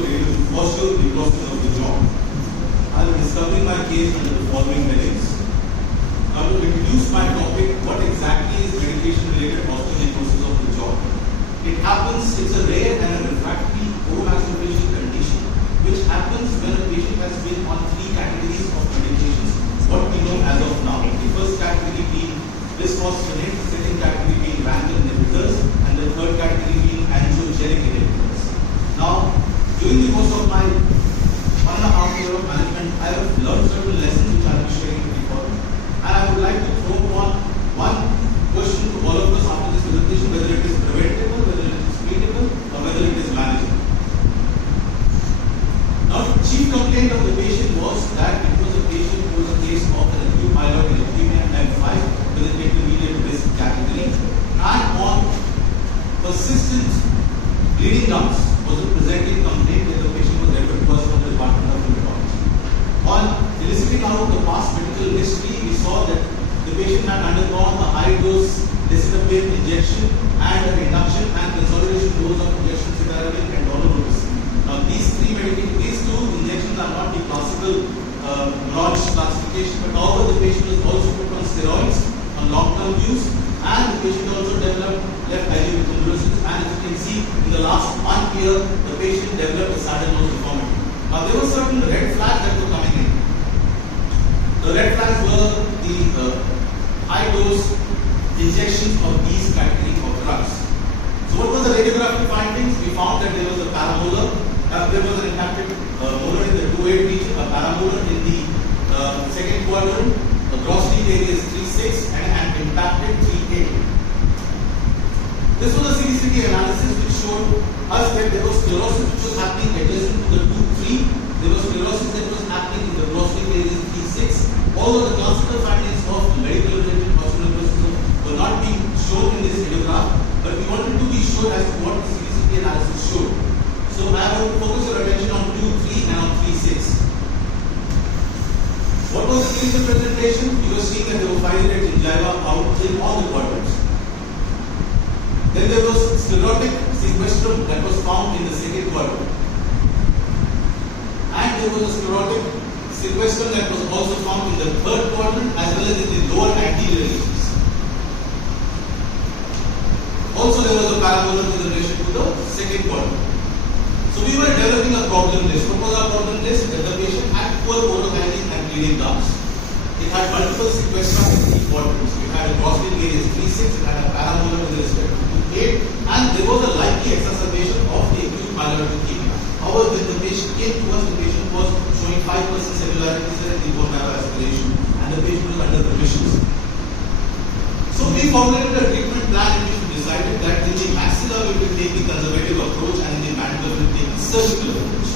process of the job. I will be discovering my case under the following headings. I will introduce my topic, what exactly is medication-related osteonecrosis of the jaw. It happens, it's a rare and a refractory co-masturbation condition which happens when a patient has been on three categories of medications, what we know as of now. The first category being bisphosphonate, the second category being RAND inhibitors, and the third category being angiogenic inhibitors. Now, during the course of my 1.5 year of management, I have learned certain lessons which I will be sharing with you all. And I would like to throw on one question to all of us after this presentation, whether it is preventable, whether it is treatable, or whether it is manageable. Now, the chief complaint of the patient was that it was a patient who was a case of an acute myeloid leukemia M5 with an intermediate risk category, and on persistent bleeding gums was a presenting complaint that the patient was referred to us from the Department of Rheumatology. On eliciting out the past medical history, we saw that the patient had undergone a high-dose decitabine injection and an induction and consolidation dose of injection cytarabine and dolomorphine. Now, these two injections are not the classical launch classification, but however, the patient was also put on steroids on long-term use, and the patient also developed left atrial fibrosis. And as you can see, in the last 1 year, the patient developed a sudden nose deformity. Now, there were certain red flags that were coming in. The red flags were the high-dose injections of these category of drugs. So, what was the radiographic findings? We found that there was a paramolar. There was an impacted molar in the 2-8 region, a paramolar in the second quadrant, a gross lead area is 3.6 and an impacted 3.8. This was a CBCT analysis which showed us that there was sclerosis which was happening adjacent to the 2-3. There was sclerosis that was happening in the gross lead area 3.6. Although the classical findings of medical related osteonecrosis were not being shown in this radiograph, but we wanted to be sure as to what the CBCT analysis showed. So I want to focus your attention on 2-3 and on 3.6. What was the clinical presentation? You were seeing that there were fibrillate gingiva out in all the quadrants. Then there was sclerotic sequestrum that was found in the second quadrant. And there was a sclerotic sequestrum that was also found in the third quadrant as well as in the lower anterior regions. Also there was a paramolar in relation to the second quadrant. So we were developing a problem list. What was our problem list? That the patient had poor oral hygiene and bleeding gums. It had multiple sequestra in 3 quadrants. We had a gross lead area 3.6, it had a paramolar with respect to 8, and there was a likely exacerbation of the acute myeloid leukemia. However, when the patient came to us, the patient was showing 5% cellularity in the bone marrow aspiration, and the patient was under remissions. So we formulated a treatment plan in which we decided that in the maxilla we will take the conservative approach and in the mandible we will take the surgical approach.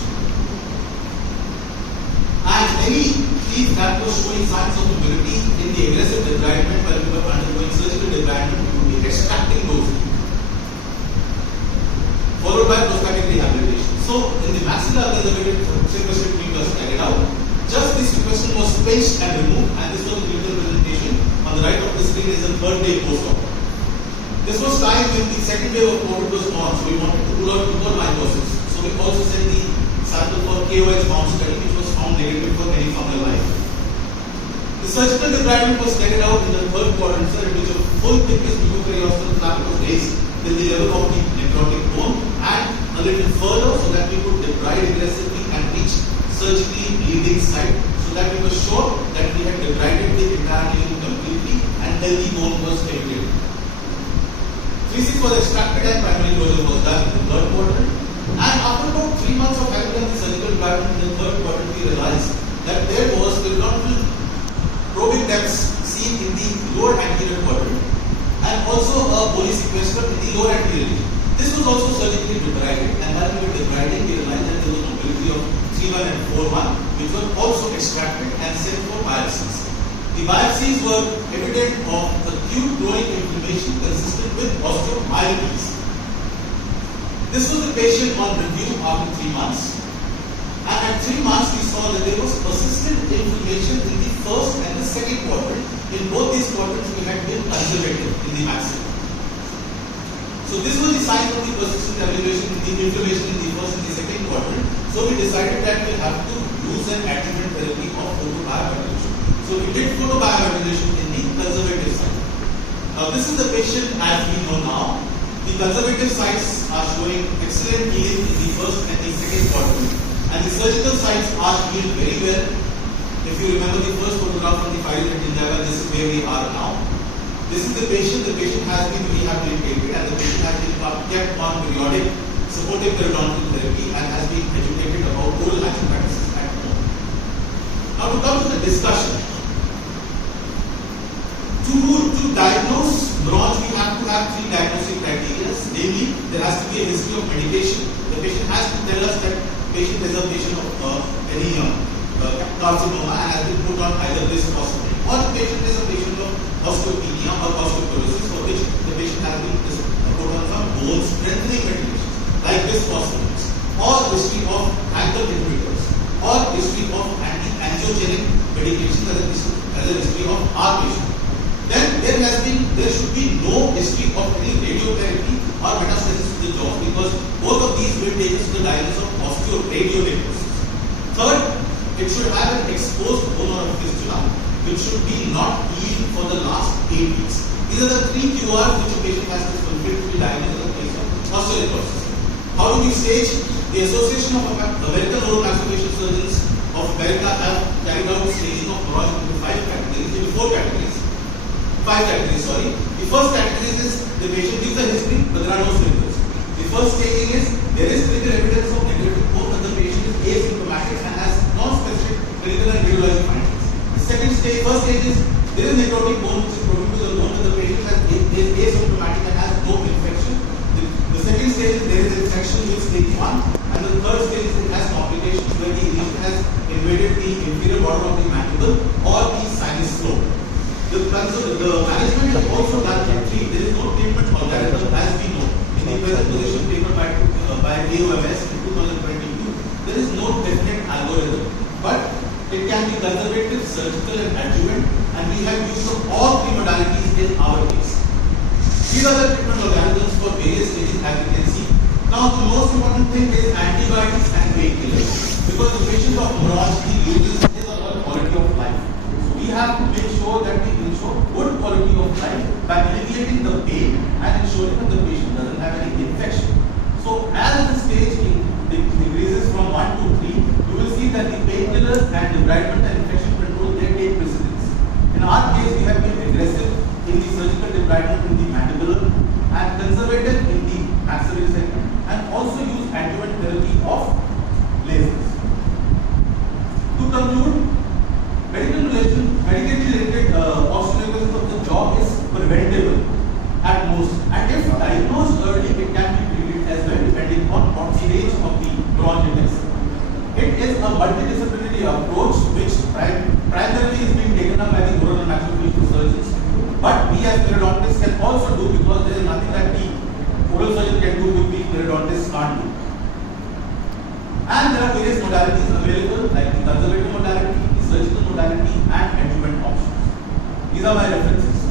And any teeth that was showing signs of mobility in the aggressive debridement while we were undergoing surgical debridement, we would be extracting those teeth, followed by prosthetic rehabilitation. So in the maxilla conservative sequestration we was carried out. Just this sequestration was pinched and removed, and this was the clinical presentation. On the right of the screen is the third day post-op. This was time when the second wave of COVID was on, so we wanted to rule out tumor mycosis. So we also sent the sample for KOH bound study, which was found negative for any fungal life. The surgical debridement was carried out in the third quadrant, in which a full thickness mucoperiosteal flap was raised till the level of the necrotic bone and a little further so that we could debride aggressively and reach surgically bleeding site, so that we were sure that we had debrided the entire lesion completely and healthy bone was penetrated. 3.6 was extracted and primary closure was done in the third quadrant. And after about 3 months of having done the surgical debridement in the third quadrant, we realized that there was periodontal probing depths seen in the lower anterior quadrant and also a polysequestrum in the lower anterior region. This was also surgically debrided, and while we were debriding, we realized that there was mobility of 3.1 and 4.1, which were also extracted and sent for biopsies. The biopsies were evident of acute growing inflammation consistent with osteomyelitis. This was the patient on review after 3 months. And at 3 months, we saw that there was persistent inflammation in the first and the second quadrant. In both these quadrants, we had been conservative in the maxilla. So this was the sign of the persistent elevation in the inflammation in the first and the second quadrant. So we decided that we have to use an adjuvant therapy of photobiomodulation. So we did photobiomodulation in the conservative side. Now this is the patient as we know now. The conservative sites are showing excellent healing in the first and the second quadrant, and the surgical sites are healed very well. If you remember the first photograph from the file at Chandigarh, this is where we are now. This is the patient. The patient has been rehabilitated and the patient has been kept on periodic supportive periodontal therapy and has been educated about oral hygiene practices at home. Now to come to the discussion. To diagnose bronch, we have to have three diagnostic criteria. Namely, there has to be a history of medication. The patient has to tell us that patient is a patient of any carcinoma and has been put on either this hospital, or the patient is a patient of osteopenia or osteoporosis for which the patient has been put on some bone strengthening medication like bisphosphonates, or history of ankle inhibitors, or history of anti-angiogenic medication as a history of our patient. Then there should be no history of any radiotherapy or metastasis to the jaw, because both of these will take us to the diagnosis of osteoradionecrosis. Third, it should have an exposed bone or fistula, which should be not healed for the last 8 weeks. These are the three QRs which a patient has to fulfill to be diagnosed as a case of osteonecrosis. How do we stage? The Association of American Neuromaxillary Surgeons of America have carried out staging of bronch into 5 categories, sorry. The first category is the patient gives a history, but there are no symptoms. The first staging is there is clinical evidence of negative bone, but the patient is asymptomatic and has non-specific clinical and radiologic findings. The first stage is there is necrotic bone which is proven to the bone, but the patient is asymptomatic and has no infection. The second stage is there is infection with stage 1, and the third stage is it has complications where the lesion has invaded the inferior border of the mandible or the sinus slope. The management is also done in 3. There is no treatment algorithm as we know. In the present position paper by DOMS in 2022, there is no definite algorithm, but it can be conservative, surgical and adjuvant, and we have used of all 3 modalities in our case. These are the treatment algorithms for various stages as you can see. Now the most important thing is antibiotics and painkillers, because the patient of bronch loses his or her quality of life. We have to make sure that we ensure good quality of life by alleviating the pain and ensuring that the patient doesn't have any infection. So as the stage decreases from 1 to 3, you will see that the painkillers and debridement and infection control, they take precedence. In our case, we have been aggressive in the surgical debridement in the mandibular and conservative in the maxillary segment, and also use adjuvant therapy of lasers. To conclude, medication-related osteonecrosis of the jaw is preventable at most, and if diagnosed early, it can be treated as well depending on what stage of the bronchitis. It is a multidisciplinary approach which primarily is being taken up by the oral and maxillofacial surgeons, but we as periodontists can also do, because there is nothing that the oral surgeon can do which the periodontists can't do. And there are various modalities available like the conservative modality, surgical modality and adjuvant options. These are my references.